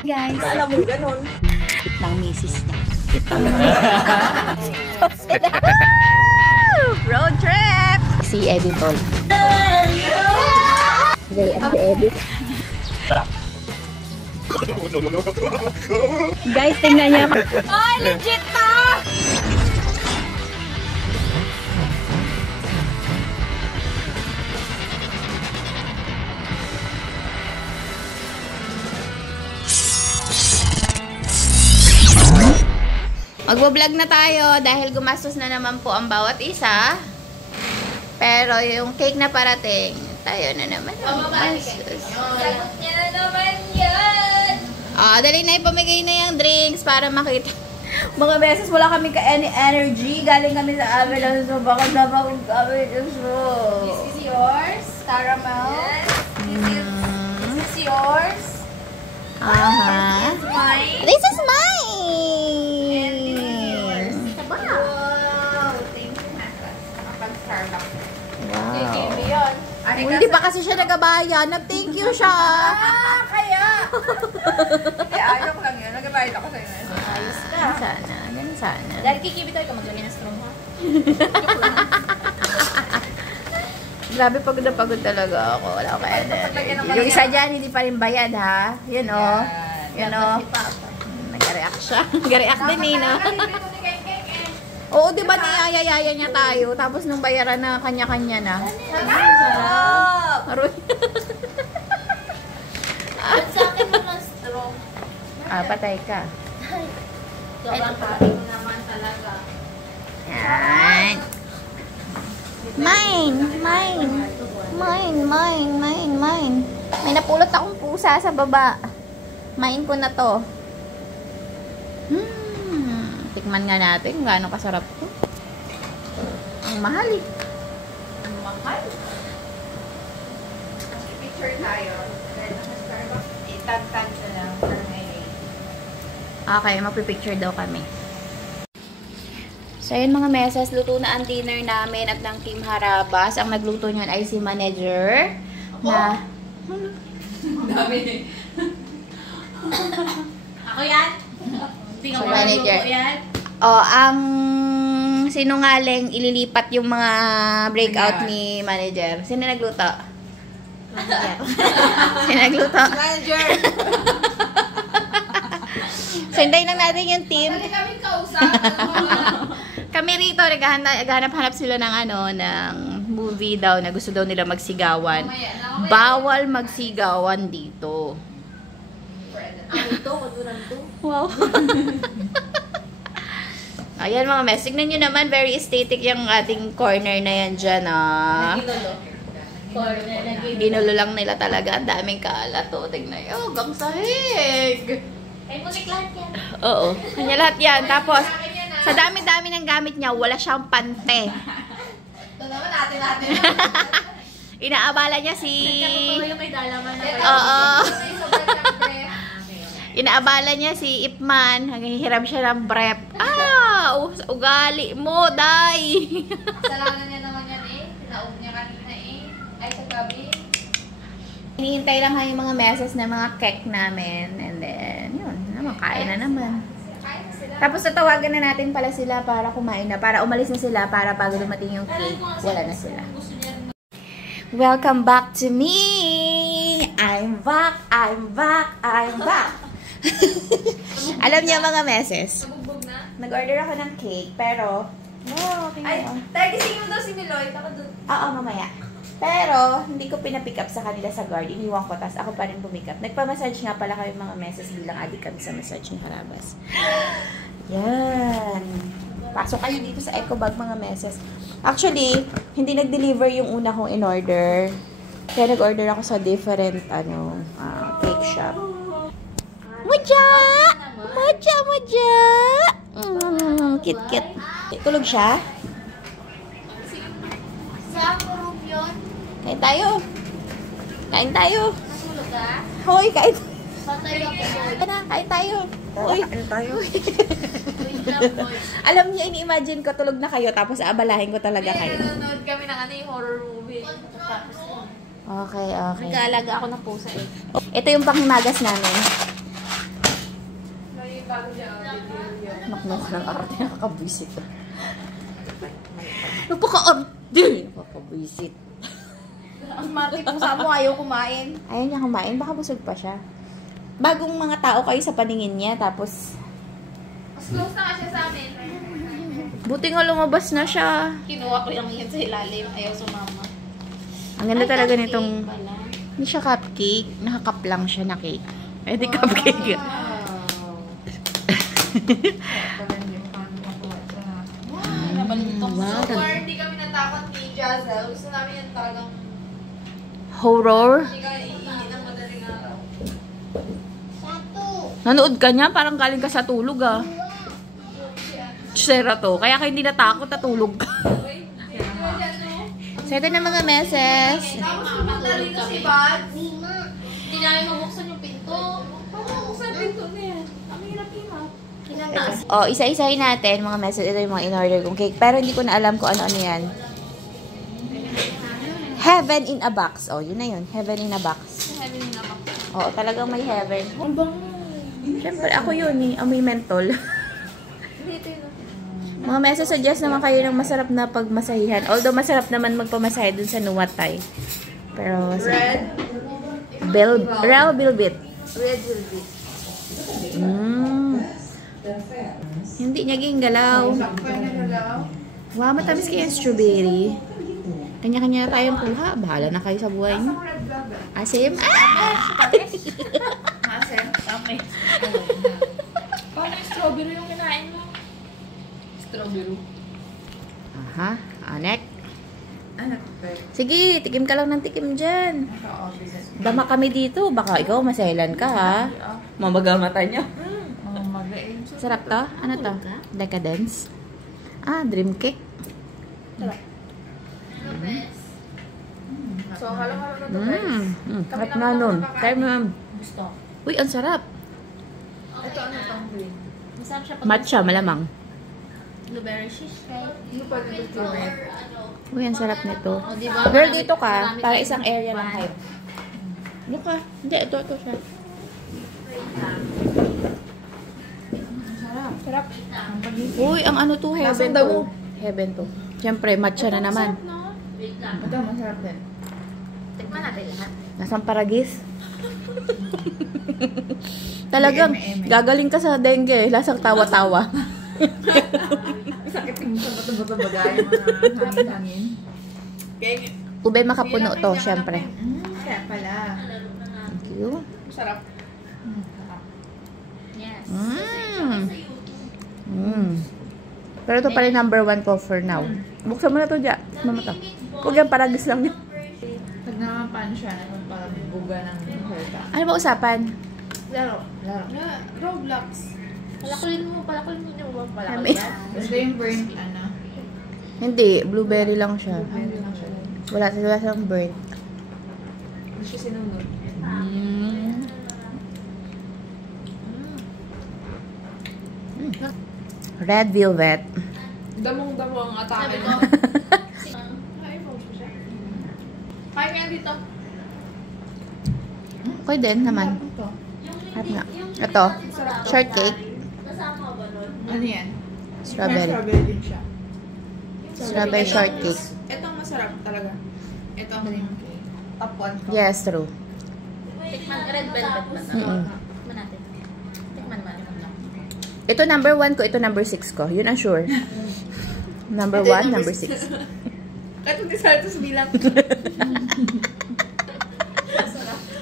Guys, alam mo ganun. ng misis niya. Road trip! Si Editor. They at the edit. Guys, tingnan niya. Ay, legit na! Magbo-vlog na tayo dahil gumastos na naman po ang bawat isa. Pero yung cake na parating, tayo na naman. Sagot niya na naman yan! Dali na ipamigay na yung drinks para makita. Mga beses wala kami ka-energy. Galing kami sa ambulance. So baka napakot kami. So, This is yours, caramel. Yes. This is yours. aha. Mine. This is mine! Wow! Thank you, Matas. Nakapag-Starbucks. Thank Wow. you, yun. Hindi pa kasi siya nagabayan. Nag-thank you siya. Kaya! Kaya ayaw ko lang yun. Nagabayad ako sa'yo. Ayos ka. Ganun sana. Ganun sana. Dahil kikibitoy ka, maglagay ng strong, ha? Grabe, pagod na pagod talaga ako. Wala ko kaya yung isa dyan, hindi pa rin bayad, ha? Yun, oh. Yun, oh. Nag-react siya. Nag-react din, eh, no? Oo, di ba niyayayaya niya tayo? Tapos nung bayaran na kanya-kanya na. Sarap! Aroy. At sa akin mo ng strong. Patay ka. Sobrang happy mo naman talaga. Yan. Mine! Mine! Mine! Mine! Mine! Mine! May napulot akong pusa sa baba. Mine ko na to. Tikman nga natin kung gaano kasarap to. Ang mahal eh. Ang mahal. Picture tayo. Dahil naka-Starbucks, itag-tag na lang. Okay, magpipicture daw kami. So, yun mga mesas, luto na ang dinner namin at ng Team Harabas. Ang nagluto niyan ay si manager na... Dami din. Ako yan? Hindi So, manager. Ang sinungaling ililipat yung mga breakout ni manager. Sino nagluto? Sino nagluto? Manager! So, hintayin lang natin yung team. Dali kami kausap. Kami rito, naghahanap-hanap sila ng ng movie daw na gusto daw nila magsigawan. Bawal magsigawan dito. Ito, kaduran to. Wow. Ayan mga mes, tignan nyo naman, very aesthetic yung ating corner na yan dyan, Ginulo. Corner na ginulo. Ginulo lang nila talaga, ang daming kalat, tignan nyo, hanggang sahig. Ay, munik lahat yan. Oo, kanya lahat yan. Tapos, sa dami-dami ng gamit niya, wala siyang pante. Ito naman natin. Inaabala niya si... Nagkatutuloy yung kay Dalaman na Oo. Inaabala niya si Ipman. Naghihiram siya ng brief. Ugali mo, day. Kasalanan niya naman yan eh. Pinaog niya kanina eh. Ay, sa gabi. Hinihintay lang yung mga meses na mga cake namin. And then, yun. Kain na naman. Kain na sila. Tapos tatawagan na natin pala sila para kumain na. Para umalis na sila. Para bago dumating yung cake, wala na sila. Welcome back to me! I'm back! I'm back! I'm back! Alam niya mga meses. Nabugbog na? Nag-order ako ng cake, pero... Wow, Ay, tagising mo daw si Miloy. Ako doon. Oo, mamaya. Pero, hindi ko pinapick up sa kanila sa guard. Iniwan ko, tas ako pa rin pumick up. Nagpa-massage nga pala kayo mga meses bilang adik kami sa massage ni Harabas. Yan. Pasok kayo dito sa Ecobag mga meses. Actually, hindi nag-deliver yung una kong in-order. Kaya nag-order ako sa different, cake shop. Muja! Muja, muja! Kit-kit. Tulog siya? Saan mo room yun? Kain tayo. Kain tayo. Matulog ka? Hoy, kain. Patay ako. Kain tayo. Hoy. Kain tayo. Alam niya, ini-imagine ko tulog na kayo tapos aabalahin ko talaga kayo. Nanonood kami ng horror movie. Tapos yun. Okay, okay. Nag-aalaga ako ng pusa eh. Ito yung panghimagas namin. Nakmukha ng arte, nakakabwisit. Napaka-arte! Nakakabwisit. Ang mati po sa mo, ayaw kumain. Ayaw niya kumain, baka busog pa siya. Bagong mga tao kayo sa paningin niya, tapos... Mas close na siya sa amin. Buti nga lumabas na siya. Kinuha ko lang yan sa ilalim, ayaw sumama. Ang ganda talaga cupcake nitong... pala. Hindi siya cupcake, nakakap lang siya na cake. Eh, di cupcake. Nabalintong. Wow. So far, hindi kami natakot ni Jazel. Gusto namin yung talagang Horror. hindi ka iinit ng madaling araw. Nanood ka niya, parang galing ka sa tulog ah. Sera to. Kaya ka hindi natakot, natulog ka. So, ito na mga meses. Tapos pumunta dito si Bad. Hindi namin mabuksan yung pinto. Mabuksan yung pinto na yan. Ang hirap-hirap. Kinataas. Oh, isa-isahin natin mga meses. Ito yung mga in-order kong cake. Pero hindi ko na alam kung ano-ano yan. Heaven in a box. Oh, yun na yun. Heaven in a box. Oo, talagang may heaven. Siyempre, ako yun eh. Amoy mentol. Mga meses, suggest naman kayo ng masarap na pagmasahihan. Although, masarap naman magpamasahe dun sa Nuwatay. Pero, Red. Real Bilbit. Red velvet. Hindi niya galaw. Wow, matamis kaya yung strawberry. Kanya-kanya tayong kuha. Bahala na kayo sa buhay niyo. Asim? Ah! Asim? Okay. Paano yung strawberry yung kinain mo? Strawberry. Aha, anek. Sige, tikim ka lang ng tikim dyan. Dama kami dito. Baka ikaw maselan ka ha. Mamaga mata niya. Sarap to? Ano to? Decadence? Ah, dream cake. So, halo-halo na to guys. Sarap na nun. Try mo. Gusto. Uy, ang sarap. Ito ano itong green? Masarap siya Matcha, malamang. blueberry cheesecake. Hindi pa dito Uy, ang sarap nito. Oh, diba? Girl, dito ka. Para isang area lang kayo. Ano ka? Hindi, ito siya. Sarap. Uy, ang ano to, heaven Lasang to. daw. Heaven to. Siyempre, matcha na naman. Ito, masarap din. Tikman natin lahat. Nasang paragis. Talagang, gagaling ka sa dengue. Lasang tawa-tawa. Sakit yung sa bato-bato bagay. Mga hangin-hangin. Ube makapuno to, siyempre. Kaya pala. Thank you. Sarap. Yes. Pero ito pa rin number 1 ko for now. Buksan mo na to dyan. Mama to. Huwag yan, paragis lang yun. Pag nakapan siya, parang buga ng herta. Ano ba usapan? Laro. Roblox. Palakulin mo yung Kami. Basta yung burnt, ano? Hindi, blueberry lang siya. Hindi lang siya. Wala siyang burnt. Hindi siya sinunod. Red velvet. Damong-damo ang atake mo. Ay, focus siya. Kaya nga dito. Okay din naman. Harap nga. Ito, shortcake. Ano yan? Strawberry. Strawberry din siya. Strawberry shortcake. Ito ang masarap talaga. Ito ang top 1 ko. Yes, true. Tikman red velvet ba? Tikman natin. Tikman ba? Ito number 1 ko, ito number 6 ko. Yun ang sure. Number 1, number 6. Kahit hindi sa bilang.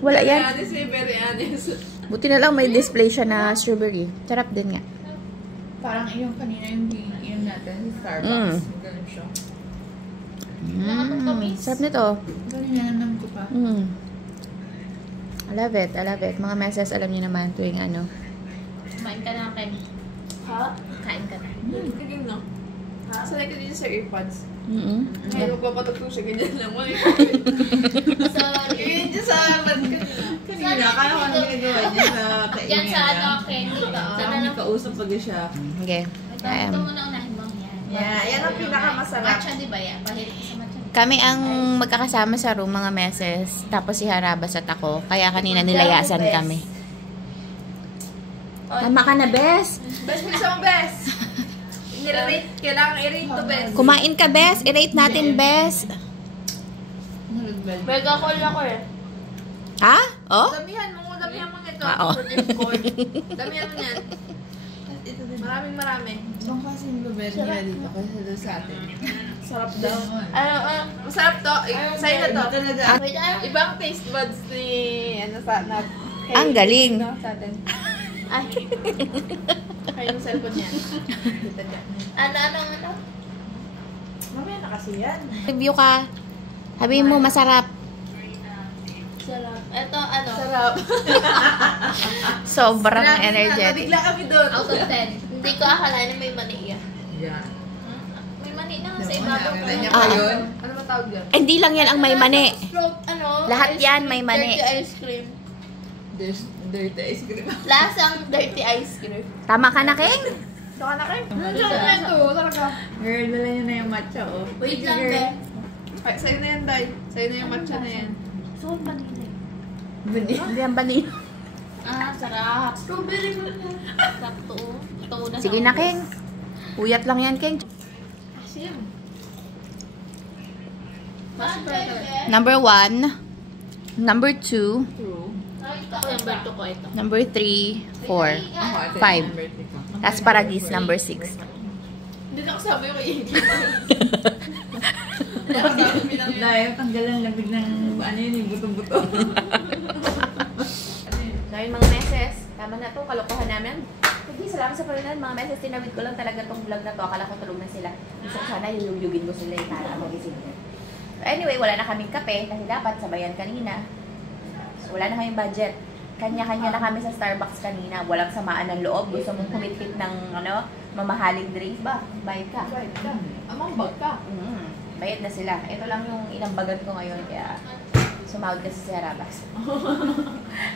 Wala yan. Honest, very honest. Buti na lang may display siya na strawberry. Sarap din nga. Parang yung kanina yung natin, yung Starbucks. Ganun siya. Sarap nito. Ganun yan ko pa. I love it, I love it. Mga meses, alam niyo naman tuwing ano. Kumain ka na, Ken. Ha? Kain ka na. Kaging no. Sanay ka din sa earpods. Yeah. Ngayon magpapatugtog siya, ganyan lang. Wala Sorry. Ganyan dyan sa kanina. Kaya ko ang ginagawa niya sa kaingin Yan sa ano, Ken. Dito. Saka may kausap pag siya. Okay. Ito muna unahin mo. Yan. Yeah, yan ang pinakamasarap. Matcha, di ba yan? Pahirit ka sa matcha. Kami ang magkakasama sa room mga meses. Tapos si Harabas at ako. Kaya kanina nilayasan kami. Tama ka na, Bes. Best mo sa best. Nire-rate. Kailangan i-rate to best. Kumain ka, Bes. I-rate natin, Bes. Mega call ako eh. Ha? Oh? Damihan mo nito. Ah, oh. Sa Discord. Damihan mo yan. Marami. Ibang kasi yung blueberry nila dito kasi doon sa atin. Sarap daw. Masarap to. Sa'yo na to. Talaga. Wait, Ibang taste buds ni Ang galing. Sa atin. Ay. Kaya yung cellphone niyan. Ano? Mamaya na kasi yan. Review ka. Sabihin mo, masarap. Sarap. Ito, ano? Sarap. Sobrang energetic. Nabigla kami doon. Out of 10. Hindi ko akalain na may mani yan. Yeah. May mani na nga sa ibabaw ko. Niya Ah. pa yun. Ano ba tawag yan? Hindi lang yan ang may mani. Ano? Lahat ice yan cream, may mani. Dirty ice cream. There's dirty ice cream. Lasang dirty ice cream. Tama ka na, King? Saka na kayo? Ano to? Talaga. Girl, dala niyo na yung matcha, oh. Wait lang, Girl. be. Ay, sa'yo na yan, Day. Sa'yo na yung matcha na yan. So, vanilla. Hindi yan bani. Sarap. Strawberry mo na. Sarap to. Ito na. Sige na, King. Puyat lang yan, King. Asim. Number 1. Number 2. True. Ako number 2 ko ito. Number 3. 4. Ako, ate, 5. number three ko. Asparagis, number 6. Hindi na kasama yung iingit. Dahil tanggal ang labig ng ano yun, yung buto-buto. So yun mga meses, tama na to, kalokohan namin. Hindi, salamat sa panonood mga meses. Tinawid ko lang talaga tong vlog na to. Akala ko tulog na sila. Gusto ko sana yuyugin ko sila yung para magising na. So anyway, wala na kaming kape dahil dapat sabayan kanina. So wala na kaming budget. Kanya-kanya na kami sa Starbucks kanina. Walang samaan ng loob. Gusto mong kumit-kit ng mamahaling drinks ba? Bayad ka. Right ka. Amang bag ka. Bayad na sila. Ito lang yung inambagan ko ngayon. Kaya sumahod kasi si Harabas.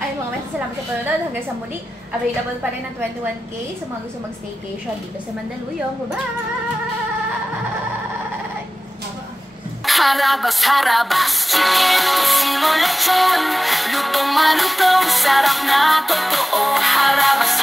Ayun mga meses, salamat sa panonood. Hanggang sa muli, available pa rin ang 21K sa mga gusto mag-staycation dito sa Mandaluyong. Bye-bye! Harabas, simulation. Lutong malutong, sarap na totoo. Harabas,